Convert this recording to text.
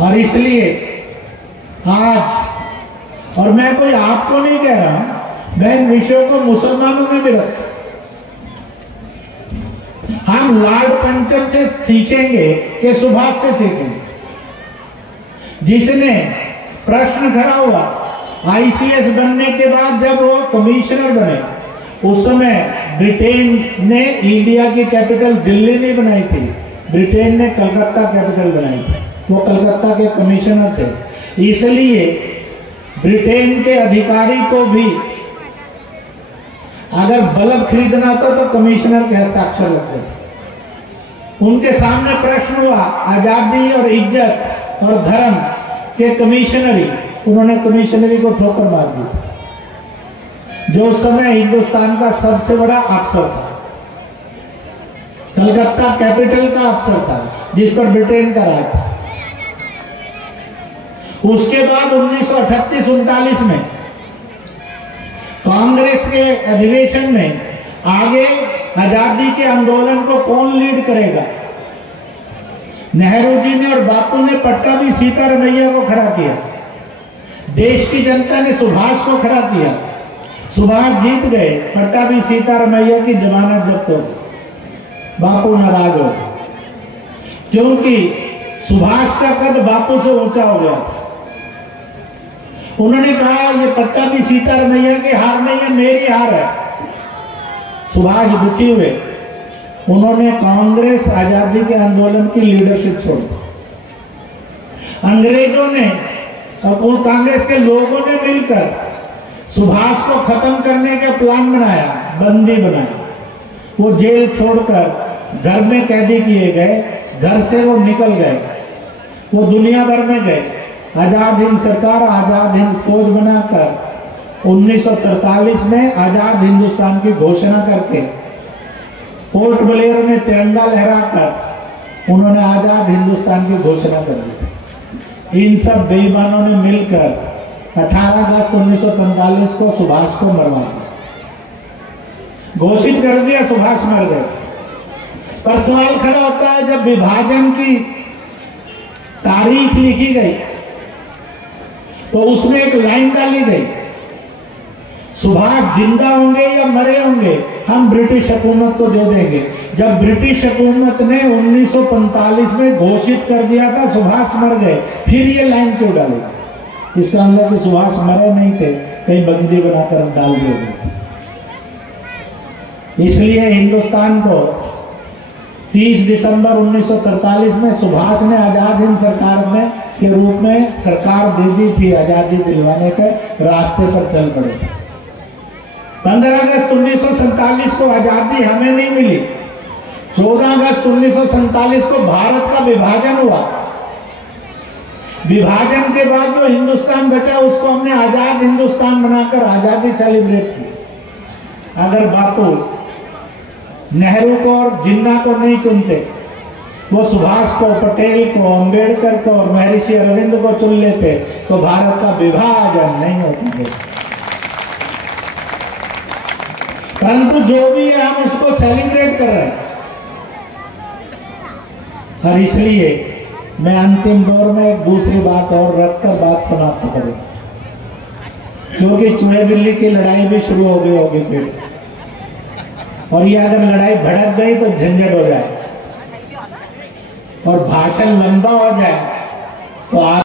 और इसलिए आज, और मैं कोई आपको नहीं कह रहा हूं, मैं इन विषयों को मुसलमानों में भी रखता। हम लार्ड पंचम से सीखेंगे कि सुभाष से सीखेंगे, जिसने प्रश्न खड़ा हुआ आईसीएस बनने के बाद जब वो कमिश्नर बने, उस समय ब्रिटेन ने इंडिया की कैपिटल दिल्ली नहीं बनाई थी, ब्रिटेन ने कलकत्ता कैपिटल बनाई थी। वो कलकत्ता के कमिश्नर थे, इसलिए ब्रिटेन के अधिकारी को भी अगर बल्ब खरीदना था तो कमिश्नर के हस्ताक्षर लगते थे। उनके सामने प्रश्न हुआ आजादी और इज्जत और धर्म के कमिश्नरी, उन्होंने कमिश्नरी को ठोकर मार दी, जो उस समय हिंदुस्तान का सबसे बड़ा अफसर था, कलकत्ता कैपिटल का अफसर था, जिस पर ब्रिटेन का राज था। उसके बाद 1938-39 में कांग्रेस के अधिवेशन में आगे आजादी के आंदोलन को कौन लीड करेगा, नेहरू जी ने और बापू ने पट्टाभी सीतारमैया को खड़ा किया, देश की जनता ने सुभाष को खड़ा किया, सुभाष जीत गए, पट्टाभी सीतारमैया की जमानत जब्त हो, बापू नाराज हो, क्योंकि सुभाष का कद बापू से ऊंचा हो गया था। उन्होंने कहा ये पट्टाभी सीतारमैया की हार नहीं है, मेरी हार है। सुभाष दुखी हुए, उन्होंने कांग्रेस आजादी के आंदोलन की लीडरशिप छोड़ी। अंग्रेजों ने और कांग्रेस के लोगों ने मिलकर सुभाष को खत्म करने का प्लान बनाया, बंदी बनाया। वो जेल छोड़कर घर में कैदी किए गए, घर से वो निकल गए, वो दुनिया भर में गए। आजाद हिंद सरकार आजाद हिंद फौज बनाकर 1943 में आजाद हिंदुस्तान की घोषणा करके पोर्ट ब्लेयर में तिरंगा लहराकर उन्होंने आजाद हिंदुस्तान की घोषणा कर दी। इन सब बेईमानों ने मिलकर 18 अगस्त 1945 को सुभाष को मरवा दिया, घोषित कर दिया सुभाष मर गए। पर सवाल खड़ा होता है, जब विभाजन की तारीख लिखी गई तो उसमें एक लाइन डाली गई, सुभाष जिंदा होंगे या मरे होंगे हम ब्रिटिश हुकूमत को दे देंगे। जब ब्रिटिश हुकूमत ने 1945 में घोषित कर दिया था सुभाष मर गए, फिर ये लाइन क्यों डाली? इसका अंदर कि सुभाष मरे नहीं थे, कहीं बंदी बनाकर हम डाल दिए। इसलिए हिंदुस्तान को 30 दिसंबर 1943 में सुभाष ने आजाद हिंद सरकार में के रूप में सरकार दे दी थी, आजादी दिलवाने के रास्ते पर चल पड़े। 15 अगस्त 1947 को आजादी हमें नहीं मिली, 14 अगस्त 1947 को भारत का विभाजन हुआ। विभाजन के बाद जो हिंदुस्तान बचा उसको हमने आजाद हिंदुस्तान बनाकर आजादी सेलिब्रेट की। अगर बापू नेहरू को और जिन्ना को नहीं चुनते, वो सुभाष को, पटेल को, अंबेडकर को और महर्षि अरविंद को चुन लेते तो भारत का विभाजन नहीं होता। परंतु जो भी है हम उसको सेलिब्रेट कर रहे हैं। और इसलिए मैं अंतिम दौर में एक दूसरी बात और रखकर बात समाप्त करूं, क्योंकि चूहे बिल्ली की लड़ाई भी शुरू हो गई होगी फिर, और ये अगर लड़ाई भड़क गई तो झंझट हो जाए और भाषण लंबा हो जाए तो